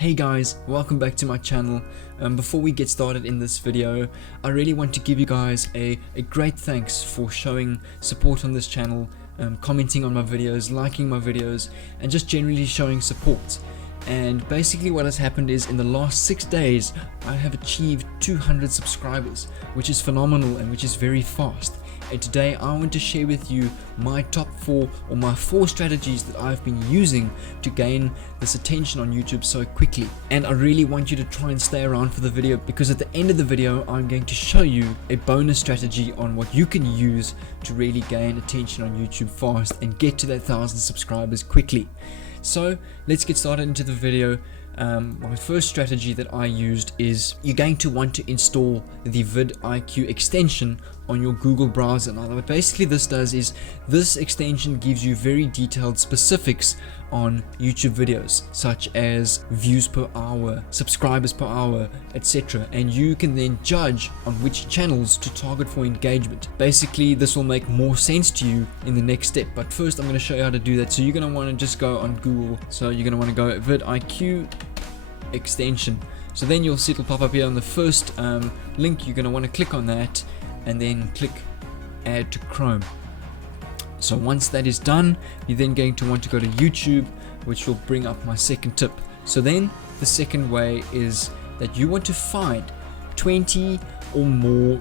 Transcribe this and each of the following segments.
Hey guys, welcome back to my channel. Before we get started in this video, I really want to give you guys a great thanks for showing support on this channel, commenting on my videos, liking my videos, and just generally showing support. And basically what has happened is in the last 6 days, I have achieved 200 subscribers, which is phenomenal and which is very fast. And today I want to share with you my top 4 or my 4 strategies that I've been using to gain this attention on YouTube so quickly. And I really want you to try and stay around for the video, because at the end of the video I'm going to show you a bonus strategy on what you can use to really gain attention on YouTube fast and get to that 1,000 subscribers quickly. So let's get started into the video. My first strategy that I used is you're going to want to install the VidIQ extension on your Google browser. Now what basically this does is this extension gives you very detailed specifics on YouTube videos, such as views per hour, subscribers per hour, etc. And you can then judge on which channels to target for engagement. Basically this will make more sense to you in the next step, but first I'm going to show you how to do that. So you're going to want to just go on Google. So you're going to want to go VidIQ extension. So then you'll see it'll pop up here on the first link. You're going to want to click on that and then click add to Chrome. So once that is done, you're then going to want to go to YouTube, which will bring up my second tip. So then the second way is that you want to find 20 or more,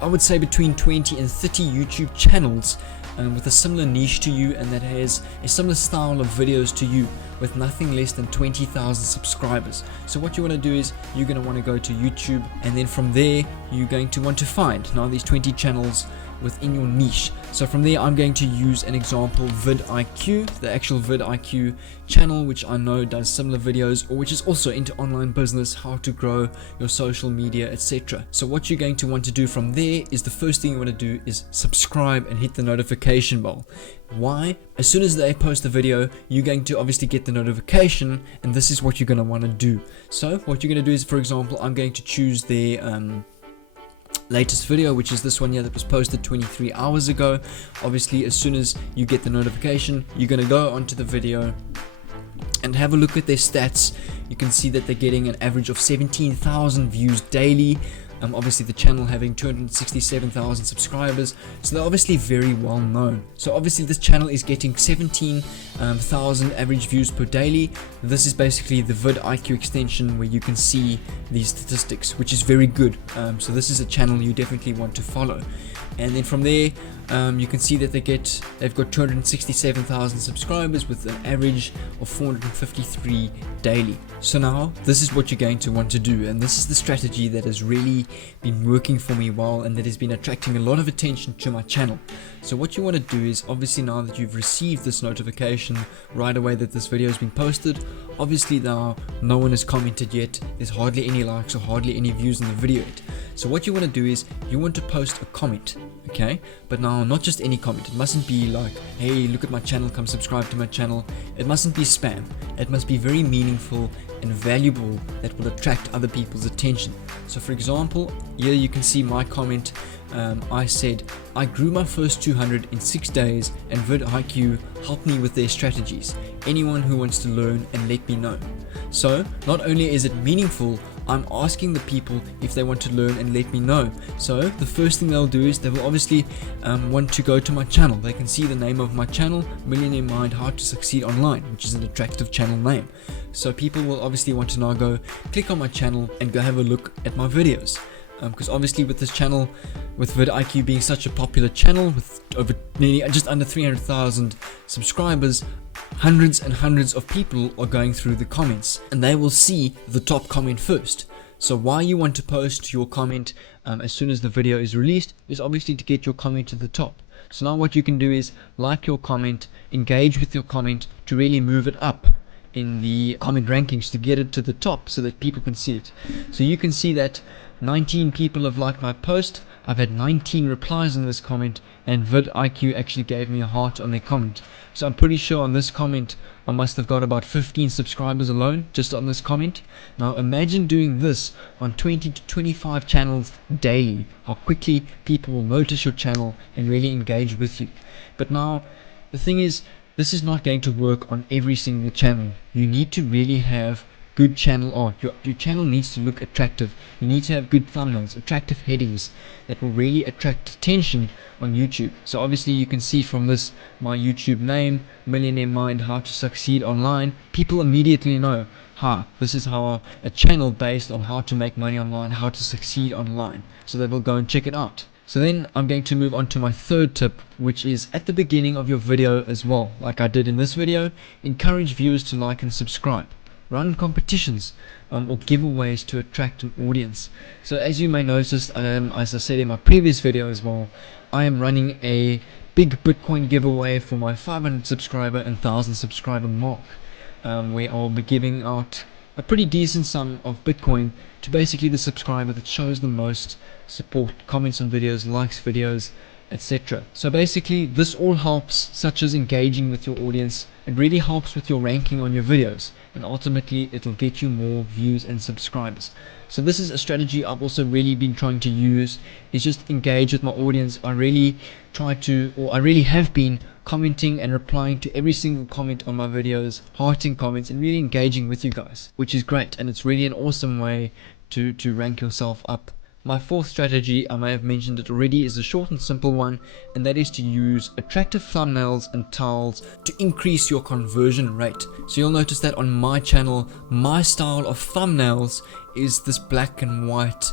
I would say between 20 and 30 YouTube channels with a similar niche to you and that has a similar style of videos to you, with nothing less than 20,000 subscribers. So what you want to do is you're going to want to go to YouTube, and then from there you're going to want to find now these 20 channels within your niche. So from there I'm going to use an example, VidIQ, the actual VidIQ channel, which I know does similar videos, or which is also into online business, how to grow your social media, etc. So what you're going to want to do from there is the first thing you want to do is subscribe and hit the notification bell. Why? As soon as they post a video, you're going to obviously get the notification, and this is what you're going to want to do. So what you're going to do is, for example, I'm going to choose their latest video, which is this one here that was posted 23 hours ago. Obviously as soon as you get the notification, you're going to go onto the video and have a look at their stats. You can see that they're getting an average of 17,000 views daily. Obviously the channel having 267,000 subscribers, so they're obviously very well known. So obviously this channel is getting 17,000 average views per daily. This is basically the VidIQ extension where you can see these statistics, which is very good. So this is a channel you definitely want to follow. And then from there you can see that they've got 267,000 subscribers with an average of 453 daily. So now this is what you're going to want to do, and this is the strategy that has really been working for me well and that has been attracting a lot of attention to my channel. So what you want to do is, obviously now that you've received this notification right away that this video has been posted, obviously now no one has commented yet, there's hardly any likes or hardly any views in the video yet. So what you want to do is you want to post a comment, okay? But now not just any comment. It mustn't be like, hey, look at my channel, come subscribe to my channel. It mustn't be spam. It must be very meaningful and valuable that will attract other people's attention. So for example, here you can see my comment. I said, I grew my first 200 in 6 days and VidIQ helped me with their strategies. Anyone who wants to learn and let me know. So not only is it meaningful, I'm asking the people if they want to learn and let me know. So the first thing they'll do is they will obviously want to go to my channel. They can see the name of my channel, Millionaire Mind, How to Succeed Online, which is an attractive channel name. So people will obviously want to now go click on my channel and go have a look at my videos. Because obviously with this channel, with VidIQ being such a popular channel with over nearly just under 300,000 subscribers, hundreds and hundreds of people are going through the comments and they will see the top comment first. So why you want to post your comment as soon as the video is released is obviously to get your comment to the top. So now what you can do is like your comment, engage with your comment to really move it up in the comment rankings to get it to the top so that people can see it. So you can see that 19 people have liked my post. I've had 19 replies on this comment, and VidIQ actually gave me a heart on their comment. So I'm pretty sure on this comment I must have got about 15 subscribers alone just on this comment. Now imagine doing this on 20 to 25 channels daily, how quickly people will notice your channel and really engage with you. But now the thing is, this is not going to work on every single channel. You need to really have good channel art. Your channel needs to look attractive. You need to have good thumbnails, attractive headings that will really attract attention on YouTube. So obviously you can see from this, my YouTube name, Millionaire Mind, how to succeed online. People immediately know, this is how a channel based on how to make money online, how to succeed online. So they will go and check it out. So then I'm going to move on to my third tip, which is at the beginning of your video as well. Like I did in this video, encourage viewers to like and subscribe. Run competitions or giveaways to attract an audience. So as you may notice, as I said in my previous video as well, I am running a big Bitcoin giveaway for my 500 subscriber and 1000 subscriber mark, where I'll be giving out a pretty decent sum of Bitcoin to basically the subscriber that shows the most support, comments on videos, likes videos, etc. So basically this all helps, such as engaging with your audience. It really helps with your ranking on your videos, and ultimately it'll get you more views and subscribers. So this is a strategy I've also really been trying to use, is just engage with my audience. I really have been commenting and replying to every single comment on my videos, hearting comments, and really engaging with you guys, which is great, and it's really an awesome way to rank yourself up. My fourth strategy, I may have mentioned it already, is a short and simple one, and that is to use attractive thumbnails and titles to increase your conversion rate. So you'll notice that on my channel, my style of thumbnails is this black and white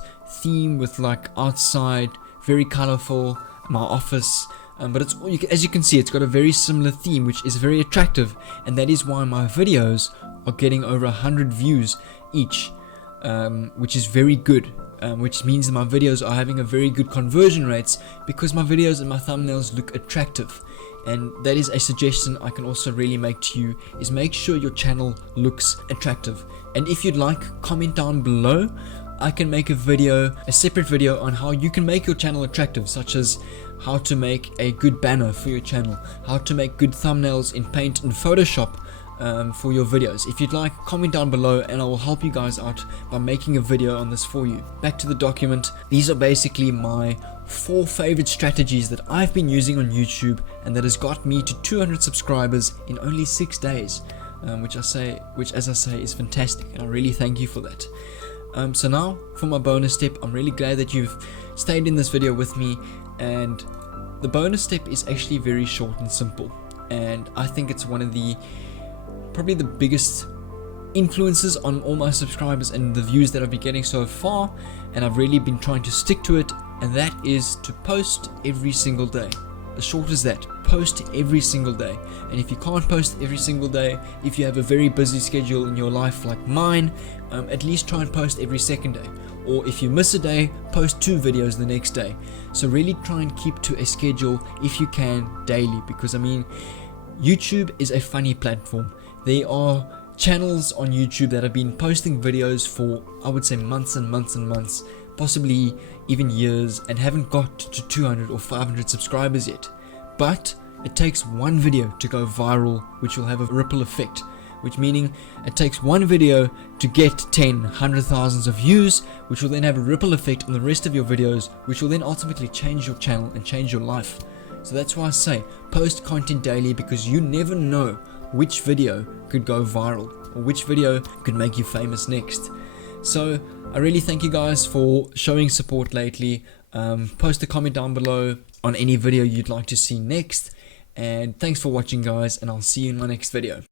theme with like outside, very colorful, my office, but it's as you can see, it's got a very similar theme, which is very attractive, and that is why my videos are getting over 100 views each, which is very good. Which means that my videos are having a very good conversion rates because my videos and my thumbnails look attractive. And that is a suggestion I can also really make to you, is make sure your channel looks attractive. And if you'd like, comment down below. I can make a separate video on how you can make your channel attractive, such as how to make a good banner for your channel, how to make good thumbnails in Paint and Photoshop for your videos. If you'd like, comment down below and I will help you guys out by making a video on this for you. Back to the document. These are basically my 4 favorite strategies that I've been using on YouTube, and that has got me to 200 subscribers in only 6 days, which as I say is fantastic, and I really thank you for that. So now for my bonus tip. I'm really glad that you've stayed in this video with me, and the bonus tip is actually very short and simple, and I think it's one of the probably the biggest influences on all my subscribers and the views that I've been getting so far, and I've really been trying to stick to it, and that is to post every single day. As short as that, post every single day. And if you can't post every single day, if you have a very busy schedule in your life like mine, at least try and post every second day. Or if you miss a day, post 2 videos the next day. So really try and keep to a schedule if you can daily, because I mean, YouTube is a funny platform. There are channels on YouTube that have been posting videos for, I would say, months and months and months, possibly even years, and haven't got to 200 or 500 subscribers yet. But it takes one video to go viral, which will have a ripple effect, which meaning it takes one video to get 10, 100,000 of views, which will then have a ripple effect on the rest of your videos, which will then ultimately change your channel and change your life. So that's why I say post content daily, because you never know which video could go viral or which video could make you famous next. So I really thank you guys for showing support lately. Post a comment down below on any video you'd like to see next, and thanks for watching guys, and I'll see you in my next video.